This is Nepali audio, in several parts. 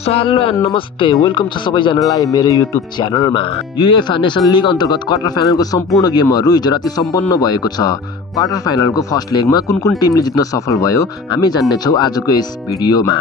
सो हेलो एन्ड नमस्ते, वेलकम छ सबैजनालाई मेरो युट्युब च्यानलमा। युएफए नेसन लिग अन्तर्गत क्वार्टर फाइनलको सम्पूर्ण गेमहरू हिजो राति सम्पन्न भएको छ। क्वार्टर फाइनलको फर्स्ट लेगमा कुन कुन टिमले जित्न सफल भयो हामी जान्नेछौँ आजको यस भिडियोमा।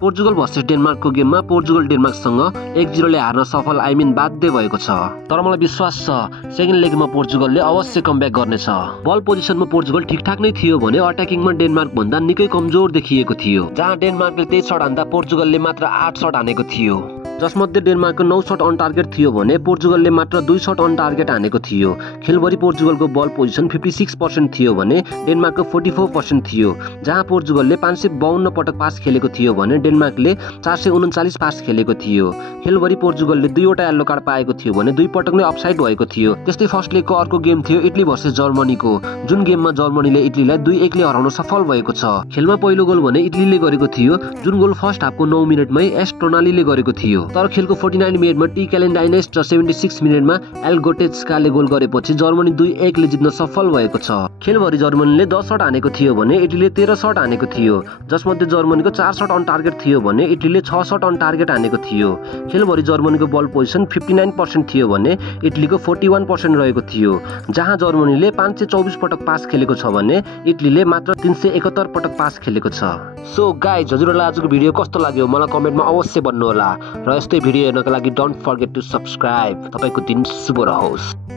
पोर्चुगल भर्सेस डेनमार्कको गेममा पोर्चुगल डेनमार्कसँग 1-0 ले हार्न सफल बाध्य भएको छ। तर मलाई विश्वास छ सेकेन्ड लेगमा पोर्चुगलले अवश्य कमब्याक गर्नेछ। बल पोजिसनमा पोर्चुगल ठिकठाक नै थियो भने अट्याकिङमा डेनमार्क भन्दा निकै कमजोर देखिएको थियो। जहाँ डेनमार्कले 23 शट हान्दा पोर्चुगलले मात्र 8 शट हानेको थियो। जसमध्ये डेनमार्कको 9 शट अन टार्गेट थियो भने पोर्चुगलले मात्र 2 शट अन टार्गेट हानेको थियो। खेलभरि पोर्चुगलको बल पोजिसन 56% थियो भने डेनमार्कको 44% थियो। जहाँ पोर्चुगलले 552 पटक पास खेलेको थियो भने डेनमार्कले 439 पास खेलेको थियो। खेलभरि पोर्चुगलले 2वटा येलो कार्ड पाएको थियो भने 2 पटक नै अफसाइड भएको थियो। त्यस्तै फर्स्ट लेगको अर्को गेम थियो इटली भर्सेस जर्मनीको, जुन गेममा जर्मनीले इटलीलाई 2-1 ले हराउन सफल भएको छ। खेलमा पहिलो गोल भने इटलीले गरेको थियो, जुन गोल फर्स्ट हाफको 9 मिनेटमै एस टोनालीले गरेको थियो। तर खेलको 49 मिनेटमा टी क्यालेन्डाइनेस र 76 मिनेटमा एल गोटेस्काले गोल गरेपछि जर्मनी 2-1 ले जित्न सफल भएको छ। खेलभरि जर्मनीले 10 शट हानेको थियो भने इटलीले 13 शट हानेको थियो। जसमध्ये जर्मनीको 4 शट अन टार्गेट थियो भने इटलीले 6 शट अन टार्गेट हानेको थियो। खेलभरि जर्मनीको बल पोजिसन 59% थियो भने इटलीको 41% रहेको थियो। जहाँ जर्मनीले 524 पटक पास खेलेको छ भने इटलीले मात्र 371 पटक पास खेलेको छ। सो गाइज, हजुरहरूलाई आजको भिडियो कस्तो लाग्यो मलाई कमेन्टमा अवश्य भन्नुहोला र यस्तै भिडियो हेर्नका लागि डोन्ट फर्गेट टु सब्स्क्राइब। तपाईको दिन शुभ रहोस्।